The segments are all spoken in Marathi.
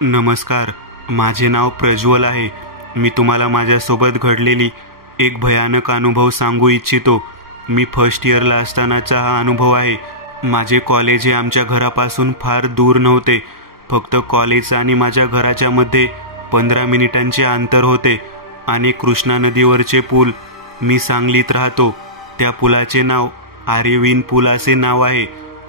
नमस्कार, माझे नाव प्रज्वल आहे। मी तुम्हाला माझ्यासोबत घडलेली एक भयानक अनुभव सांगू इच्छितो। मी फर्स्ट इयरला असतानाचा हा अनुभव आहे। माझे कॉलेज हे आमच्या घरापासून फार दूर नव्हते। फक्त कॉलेज आणि माझ्या घराच्या मध्ये 15 मिनिटांचे अंतर होते। आणि कृष्णा नदीवरचे पूल, मी सांगलीत राहतो, त्या पुलाचे नाव आर्यवीन पूल असे नाव आहे।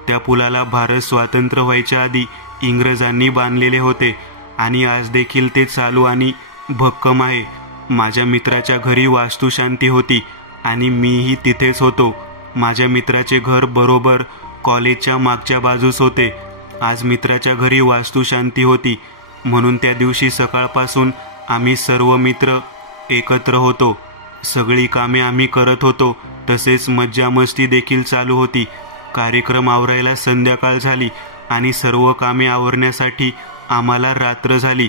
त्या पुलाला भारत स्वतंत्र व्हायच्या आधी इंग्रजांनी बांधलेले होते आणि आज देखील ते चालू आणि भक्कम आहे। माझ्या मित्राच्या घरी वास्तुशांती होती आणि मीही तिथेच होतो। माझ्या मित्राचे घर बरोबर कॉलेजच्या मागच्या बाजूस होते। आज मित्राच्या घरी वास्तुशांती होती म्हणून त्या दिवशी सकाळपासून आम्ही सर्व मित्र एकत्र होतो। सगळी कामे आम्ही करत होतो, तसेच मज्जा मस्ती देखील चालू होती। कार्यक्रम आवरायला संध्याकाळ झाली आणि सर्व कामे आवरण्यासाठी आम्हाला रात्र झाली।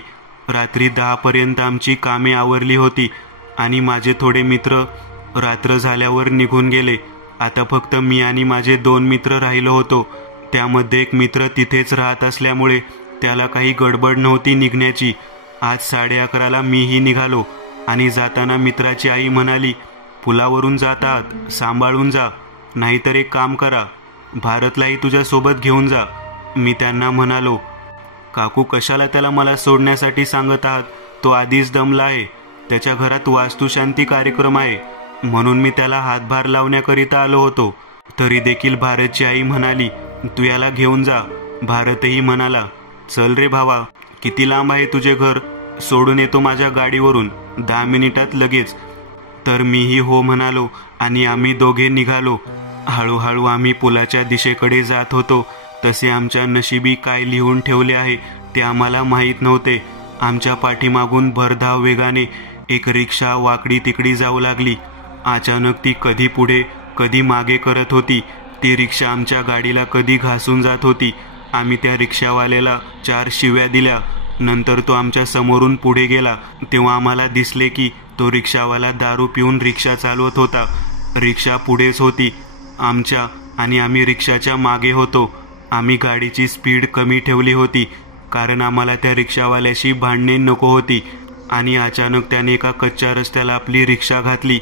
रात्री 10 पर्यंत आमची कामे आवरली होती आणि माझे थोडे मित्र रात्र झाल्यावर निघून गेले। आता फक्त मी आणि माझे 2 मित्र राहिलो होतो। त्यामध्ये एक मित्र तिथेच राहत असल्यामुळे त्याला काही गडबड नव्हती निघण्याची। आज 11:30ला मीही निघालो आणि जाताना मित्राची आई म्हणाली, पुलावरून जात आहात, सांभाळून जा, नाहीतर एक काम करा, भारतलाही तुझ्यासोबत घेऊन जा। मी त्यांना म्हणालो, काकू कशाला त्याला मला सोडण्यासाठी सांगत आहात? तो आधीच दमला आहे, त्याच्या घरात वास्तुशांती कार्यक्रम आहे, म्हणून मी त्याला हातभार लावण्याकरिता आलो होतो। तरी देखील भारतची आई म्हणाली, तू याला घेऊन जा। भारतही म्हणाला, चल रे भावा, किती लांब आहे तुझे घर? सोडून येतो माझ्या गाडीवरून, 10 मिनिटात लगेच। तर मीही हो म्हणालो आणि आम्ही दोघे निघालो। हळूहळू आम्ही पुलाच्या दिशेकडे जात होतो। तसे आमच्या नशिबी काय लिहून ठेवले आहे ते आम्हाला माहीत नव्हते। आमच्या पाठीमागून भरधाव वेगाने एक रिक्षा वाकडी तिकडी जाऊ लागली। अचानक ती कधी पुढे कधी मागे करत होती। ती रिक्षा आमच्या गाडीला कधी घासून जात होती। आम्ही त्या रिक्षावाल्याला 4 शिव्या दिल्या। नंतर तो आमच्या समोरून पुढे गेला तेव्हा आम्हाला दिसले की तो रिक्षावाला दारू पिऊन रिक्षा चालवत होता। रिक्षा पुढेच होती आमच्या आणि आम्ही रिक्षाच्या मागे होतो। आम्ही गाडीची स्पीड कमी ठेवली होती कारण आम्हाला त्या रिक्षावाल्याशी भांडणे नको होती। आणि अचानक त्याने एका कच्च्या रस्त्याला आपली रिक्षा घातली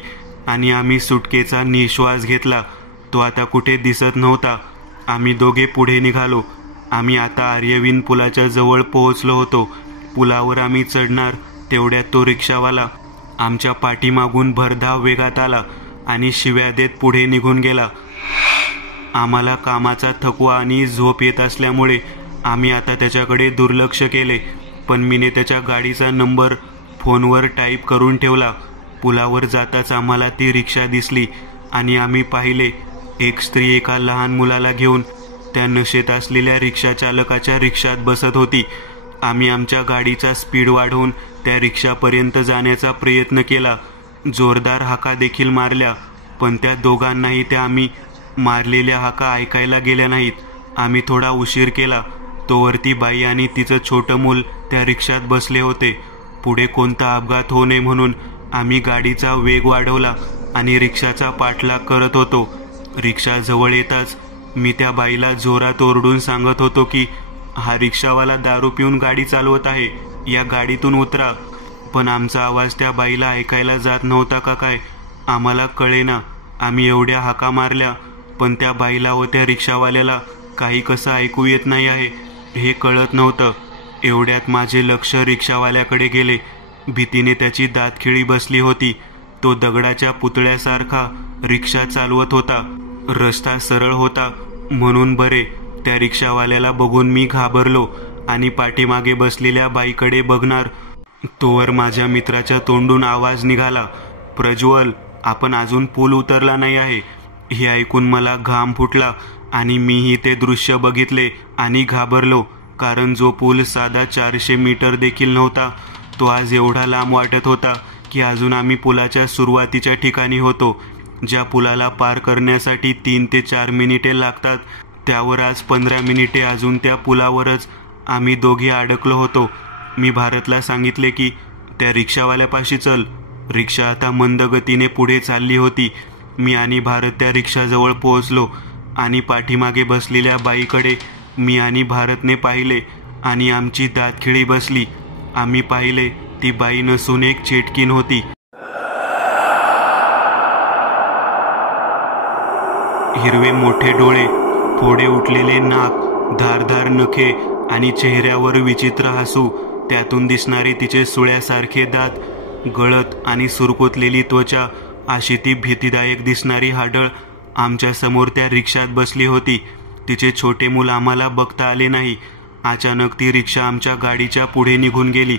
आणि आम्ही सुटकेचा निश्वास घेतला। तो आता कुठे दिसत नव्हता। आम्ही दोघे पुढे निघालो। आम्ही आता आर्यवीन पुलाच्या जवळ पोहोचलो होतो। पुलावर आम्ही चढणार तेवढ्यात तो रिक्षावाला आमच्या पाठीमागून भरधाव वेगात आला आणि शिव्या देत पुढे निघून गेला। आम्हाला कामाचा थकवा आणि झोप येत असल्यामुळे आम्ही आता त्याच्याकडे दुर्लक्ष केले, पण मीने त्याच्या गाडीचा नंबर फोनवर टाईप करून ठेवला। पुलावर जाताच आम्हाला ती रिक्षा दिसली आणि आम्ही पाहिले, एक स्त्री एका लहान मुलाला घेऊन त्या नशेत असलेल्या रिक्षा चालकाच्या रिक्षात बसत होती। आम्ही आमच्या गाडीचा स्पीड वाढवून त्या रिक्षापर्यंत जाण्याचा प्रयत्न केला। जोरदार हाका देखील मारल्या, पण त्या दोघांनाही त्या आम्ही मारलेल्या हाका ऐकायला गेल्या नाहीत। आम्ही थोडा उशीर केला तोवर ती बाई आणि तिचं छोटं मूल त्या रिक्षात बसले होते। पुढे कोणता अपघात होऊ नये म्हणून आम्ही गाडीचा वेग वाढवला आणि रिक्षाचा पाठलाग करत होतो। रिक्षा जवळ येताच मी त्या बाईला जोरात ओरडून सांगत होतो की हा रिक्षावाला दारू पिऊन गाडी चालवत आहे, या गाडीतून उतरा। पण आमचा आवाज त्या बाईला ऐकायला जात नव्हता का काय आम्हाला कळेना। आम्ही एवढ्या हाका मारल्या पण त्या बाईला व त्या रिक्षावाल्याला काही कसं ऐकू येत नाही आहे हे कळत नव्हतं। एवढ्यात माझे लक्ष रिक्षावाल्याकडे गेले। भीतीने त्याची दातखिळी बसली होती। तो दगडाच्या पुतळ्यासारखा रिक्षा चालवत होता। रस्ता सरळ होता म्हणून बरे। त्या रिक्षावाल्याला बघून मी घाबरलो आणि पाठीमागे बसलेल्या बाईकडे बघणार तोवर माझ्या मित्राच्या तोंडून आवाज निघाला, प्रज्वल, आपण अजून पूल उतरला नाही आहे। हे ऐकून मला घाम फुटला आणि मीही ते दृश्य बघितले आणि घाबरलो, कारण जो पूल साधा 400 मीटर देखील नव्हता तो आज एवढा लांब वाटत होता की अजून आम्ही पुलाच्या सुरुवातीच्या ठिकाणी होतो। ज्या पुलाला पार करण्यासाठी 3 ते 4 मिनिटे लागतात त्यावर आज 15 मिनिटे अजून त्या पुलावरच आम्ही दोघे अडकलो होतो। मी भारतला सांगितले की त्या रिक्षावाल्यापाशी चल। रिक्षा आता मंद गतीने पुढे चालली होती। मी आणि भारत त्या रिक्षाजवळ पोहोचलो आणि पाठीमागे बसलेल्या बाईकडे मी आणि भारतने पाहिले आणि आमची दातखिळी बसली. आम्ही पाहिले ती बाई नसून एक चेटकीन होती. हिरवे मोठे डोळे, फोडे उठलेले नाक, धारधार नखे आणि चेहऱ्यावर विचित्र हसू. त्यातून दिसणारे तिचे सुळ्यासारखे दात, गळत आणि सुरकुतलेली त्वचा, अशी ती भीतीदायक दिसणारी हाडळ आमच्या समोर त्या रिक्षात बसली होती. तिचे छोटे मूल आम्हाला बघता आले नाही. अचानक ती रिक्षा आमच्या गाडीच्या पुढे निघून गेली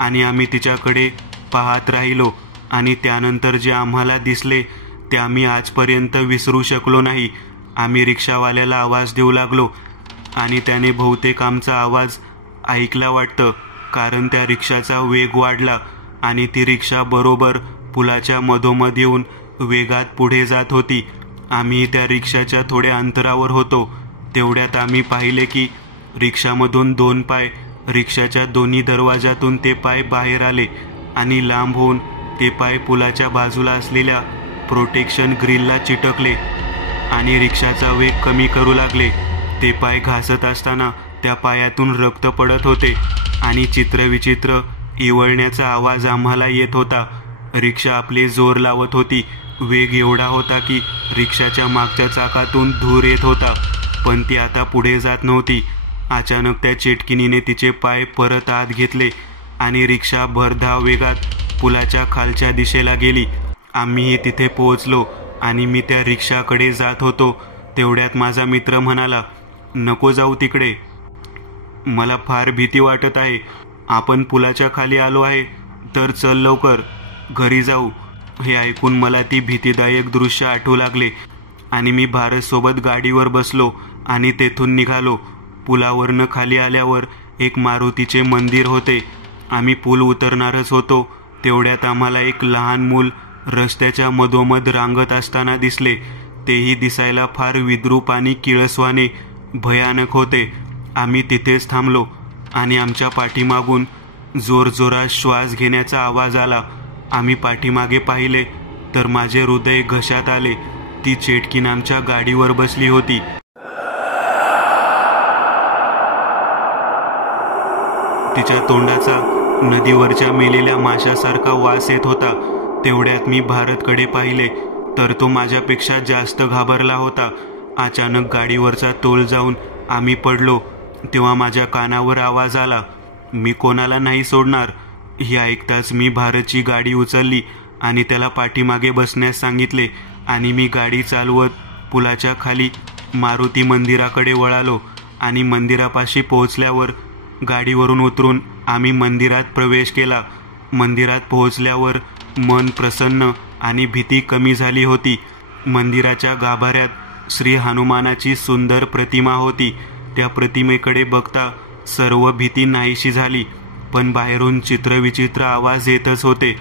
आणि आम्ही तिच्याकडे पाहत राहिलो. आणि त्यानंतर जे आम्हाला दिसले ते आम्ही आजपर्यंत विसरू शकलो नाही. आम्ही रिक्षावाल्याला आवाज देऊ लागलो आणि त्याने बहुतेक आमचा आवाज ऐकला वाटतं, कारण त्या रिक्षाचा वेग वाढला आणि ती रिक्षा बरोबर पुलाच्या मधोमध येऊन वेगात पुढे जात होती. आम्ही त्या रिक्षाच्या थोड्या अंतरावर होतो. तेवढ्यात आम्ही पाहिले की रिक्षामधून 2 पाय, रिक्षाच्या दोन्ही दरवाजातून ते पाय बाहेर आले आणि लांब होऊन ते पाय पुलाच्या बाजूला असलेल्या प्रोटेक्शन ग्रिलला चिटकले आणि रिक्षाचा वेग कमी करू लागले. ते पाय घासत असताना त्या पायातून रक्त पडत होते आणि चित्रविचित्र इवळण्याचा आवाज आम्हाला येत होता. रिक्षा आपले जोर लावत होती. वेग एवढा होता की रिक्षाच्या मागच्या चाकातून धूर येत होता, पण ती आता पुढे जात नव्हती. अचानक त्या चेटकिनीने तिचे पाय परत आत घेतले आणि रिक्षा भरधाव वेगात पुलाच्या खालच्या दिशेला गेली. आम्हीही तिथे पोहोचलो आणि मी त्या रिक्षाकडे जात होतो. तेवढ्यात माझा मित्र म्हणाला, नको जाऊ तिकडे, मला फार भीती वाटत आहे. आपण पुलाच्या खाली आलो आहे, तर चल लवकर, घरी जाऊ. हे ऐकून मला ती भीतीदायक दृश्य आठवू लागले आणि मी भारतसोबत गाडीवर बसलो आणि तेथून निघालो. पुलावरनं खाली आल्यावर एक मारुतीचे मंदिर होते. आम्ही पूल उतरणारच होतो. तेवढ्यात आम्हाला एक लहान मूल रस्त्याच्या मधोमध रांगत असताना दिसले. तेही दिसायला फार विद्रूप आणि किळसवाने भयानक होते. आम्ही तिथेच थांबलो आणि आमच्या पाठीमागून जोरजोरात श्वास घेण्याचा आवाज आला. आम्ही पाठीमागे पाहिले तर माझे हृदय घशात आले. ती चेटकीन आमच्या गाडीवर बसली होती. तिच्या तोंडाचा नदीवरच्या मेलेल्या माशासारखा वास येत होता. तेवढ्यात मी भारतकडे पाहिले तर तो माझ्यापेक्षा जास्त घाबरला होता. अचानक गाडीवरचा तोल जाऊन आम्ही पडलो. तेव्हा माझ्या कानावर आवाज आला, मी कोणाला नाही सोडणार. हे ऐकताच मी भारतची गाडी उचलली आणि त्याला पाठीमागे बसण्यास सांगितले आणि मी गाडी चालवत पुलाच्या खाली मारुती मंदिराकडे वळालो. आणि मंदिरापाशी पोहोचल्यावर गाडीवरून उतरून आम्ही मंदिरात प्रवेश केला. मंदिरात पोहोचल्यावर मन प्रसन्न आणि भीती कमी झाली होती. मंदिराच्या गाभाऱ्यात श्री हनुमानाची सुंदर प्रतिमा होती. त्या प्रतिमेकडे बघता सर्व भीती नाहीशी झाली, पण बाहेरून चित्रविचित्र आवाज येतच होते.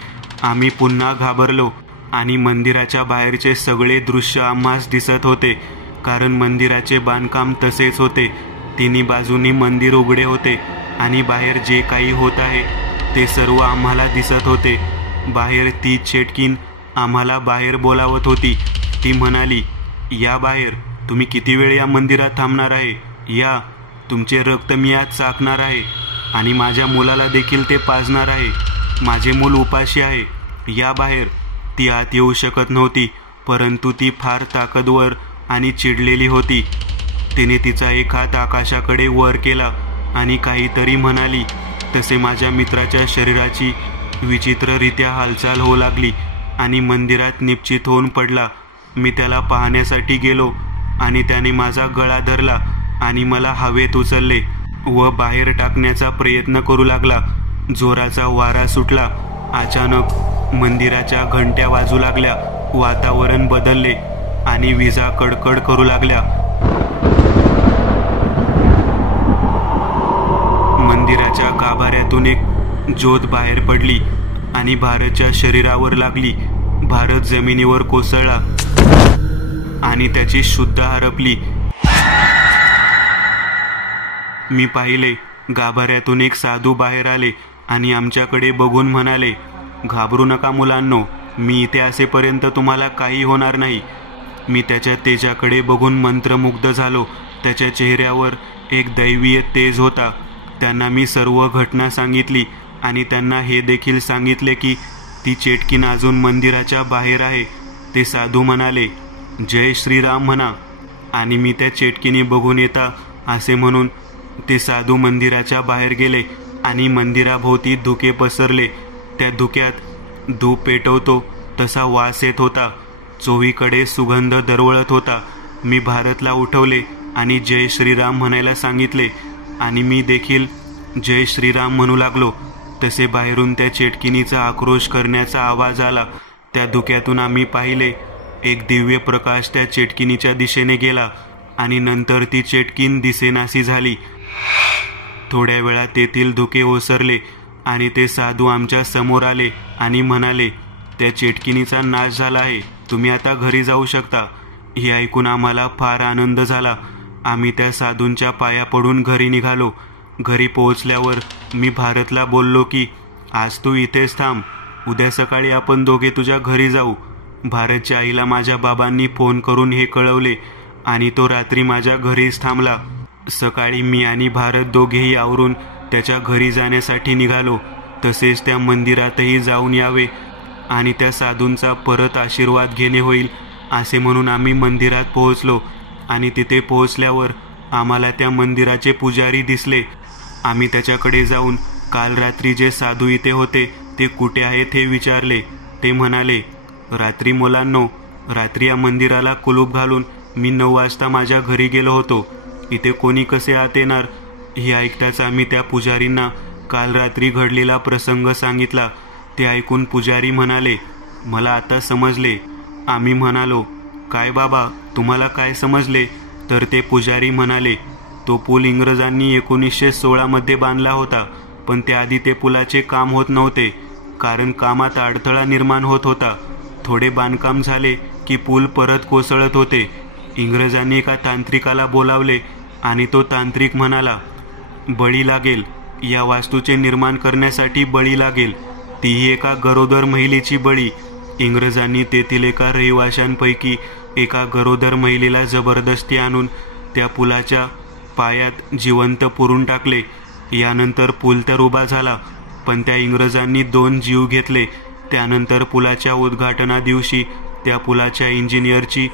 आम्ही पुन्हा घाबरलो आणि मंदिराच्या बाहेरचे सगळे दृश्य आम्हास दिसत होते, कारण मंदिराचे बांधकाम तसेच होते. तिन्ही बाजूनी मंदिर उघडे होते आणि बाहेर जे काही होत आहे ते सर्व आम्हाला दिसत होते. बाहेर ती चेटकीन आम्हाला बाहेर बोलावत होती. ती म्हणाली, या बाहेर, तुम्ही किती वेळ या मंदिरात थांबणार आहे? या, तुमचे रक्त मी आज चाकणार आहे आणि माझ्या मुलाला देखील ते पाजणार आहे. माझे मूल उपाशी आहे, या बाहेर. ती आत येऊ शकत नव्हती, परंतु ती फार ताकदवर आणि चिडलेली होती. तिने तिचा एक हात आकाशाकडे वर केला आणि काहीतरी म्हणाली. तसे माझ्या मित्राच्या शरीराची विचित्ररित्या हालचाल होऊ लागली आणि मंदिरात निश्चित होऊन पडला. मी त्याला पाहण्यासाठी गेलो आणि त्याने माझा गळा धरला आणि मला हवेत उचलले व बाहेर टाकण्याचा प्रयत्न करू लागला. जोराचा वारा सुटला. अचानक मंदिराच्या घंट्या वाजू लागल्या. वातावरण बदलले आणि विजा कडकड करू लागल्या. मंदिराच्या गाभाऱ्यातून एक ज्योत बाहेर पडली आणि भारतच्या शरीरावर लागली. भारत जमिनीवर कोसळला आणि त्याची शुद्ध हरपली. मी पाहिले, गाभाऱ्यातून एक साधू बाहेर आले आणि आमच्याकडे बघून म्हणाले, घाबरू नका मुलांनो, मी इथे असेपर्यंत तुम्हाला काही होणार नाही. मी त्याच्या तेजाकडे बघून मंत्रमुग्ध झालो. त्याच्या चेहऱ्यावर एक दैवीय तेज होता त्यांना मी सर्व घटना सांगितली आणि त्यांना हे देखील सांगितले की ती चेटकीन अजून मंदिराच्या बाहेर आहे. ते साधू म्हणाले, जय श्रीराम म्हणा. आणि मी त्या चेटकीने बघून येता असे म्हणून ते साधू मंदिराच्या बाहेर गेले आणि मंदिराभोवती धुके पसरले. त्या धुक्यात धूप पेटवतो तसा वास येत होता. चोहीकडे सुगंध दरवळत होता. मी भारतला उठवले आणि जय श्रीराम म्हणायला सांगितले आणि मी देखील जय श्रीराम म्हणू लागलो. तसे बाहेरून त्या चेटकिनीचा आक्रोश करण्याचा आवाज आला. त्या धुक्यातून आम्ही पाहिले एक दिव्य प्रकाश त्या चेटकिनीच्या दिशेने गेला आणि नंतर ती चेटकीन दिसेनाशी झाली. थोड्या वेळात तेथील धुके ओसरले आणि ते साधू आमच्या समोर आले आणि म्हणाले, त्या चेटकिनीचा नाश झाला आहे, तुम्ही आता घरी जाऊ शकता. हे ऐकून आम्हाला फार आनंद झाला. आम्ही त्या साधूंच्या पाया पडून घरी निघालो. घरी पोहोचल्यावर मी भारतला बोललो की आज तू इथेच थांब, उद्या सकाळी आपण दोघे तुझ्या घरी जाऊ. भारतच्या आईला माझ्या बाबांनी फोन करून हे कळवले आणि तो रात्री माझ्या घरीच थांबला. सकाळी मी आणि भारत दोघेही आवरून त्याच्या घरी जाण्यासाठी निघालो. तसेच त्या मंदिरातही जाऊन यावे आणि त्या साधूंचा परत आशीर्वाद घेणे होईल असे म्हणून आम्ही मंदिरात पोहोचलो. आणि तिथे पोहोचल्यावर आम्हाला त्या मंदिराचे पुजारी दिसले. आम्ही त्याच्याकडे जाऊन काल रात्री जे साधू इथे होते ते कुठे आहेत हे विचारले. ते म्हणाले, रात्री मुलांनो, रात्री या मंदिराला कुलूप घालून मी 9 वाजता माझ्या घरी गेलो होतो. इथे कोणी कसे आत येणार? हे ऐकताच आम्ही त्या पुजारींना काल रात्री घडलेला प्रसंग सांगितला. ते ऐकून पुजारी म्हणाले, मला आता समजले. आम्ही म्हणालो, काय बाबा, तुम्हाला काय समजले? तर ते पुजारी म्हणाले, तो पूल इंग्रजांनी 1916 मध्ये बांधला होता, पण त्याआधी ते पुलाचे काम होत नव्हते कारण कामात अडथळा निर्माण होत होता. थोडे बांधकाम झाले की पूल परत कोसळत होते. इंग्रजांनी एका तांत्रिकाला बोलावले आणि तो तांत्रिक म्हणाला, बळी लागेल, या वास्तूचे निर्माण करण्यासाठी बळी लागेल, तीही एका गरोदर महिलेची बळी. इंग्रजांनी तेथील एका रहिवाशांपैकी एका गरोदर महिलेला जबरदस्ती आणून त्या पुलाच्या पायात जिवंत पुरून टाकले. यानंतर पूल तर उभा झाला, पण त्या इंग्रजांनी 2 जीव घेतले. त्यानंतर पुलाच्या उद्घाटना दिवशी त्या पुलाच्या इंजिनियरची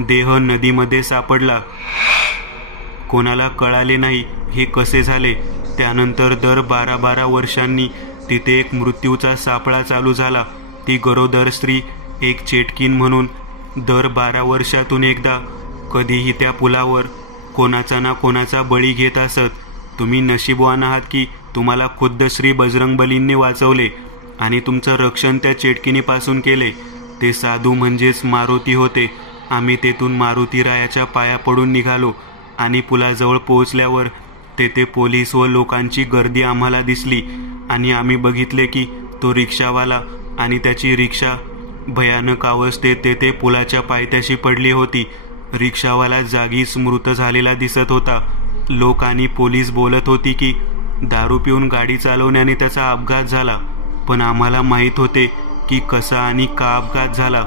देह नदीमध्ये सापडला. कोणाला कळाले नाही हे कसे झाले. त्यानंतर दर 12-12 वर्षांनी तिथे एक मृत्यूचा सापळा चालू झाला. ती गरोदर स्त्री एक चेटकीन म्हणून दर 12 वर्षातून एकदा कधीही त्या पुलावर कोणाचा ना कोणाचा बळी घेत असत. तुम्ही नशीबवान आहात की तुम्हाला खुद्द श्री बजरंगबलींनी वाचवले आणि तुमचं रक्षण त्या चेटकिनीपासून केले. ते साधू म्हणजेच मारुती होते. आम्ही तेथून मारुती रायाच्या पाया पडून निघालो आणि पुलाजवळ पोहोचल्यावर तेथे पोलीस व लोकांची गर्दी आम्हाला दिसली आणि आम्ही बघितले की तो रिक्षावाला आणि त्याची रिक्षा भयानक अवस्थेत तेथे पुलाच्या पायथ्याशी पडली होती. रिक्षावाला जागीच मृत झालेला दिसत होता. लोक आणि पोलीस बोलत होती की दारू पिऊन गाडी चालवण्याने त्याचा अपघात झाला, पण आम्हाला माहीत होते की कसा आणि का अपघात झाला.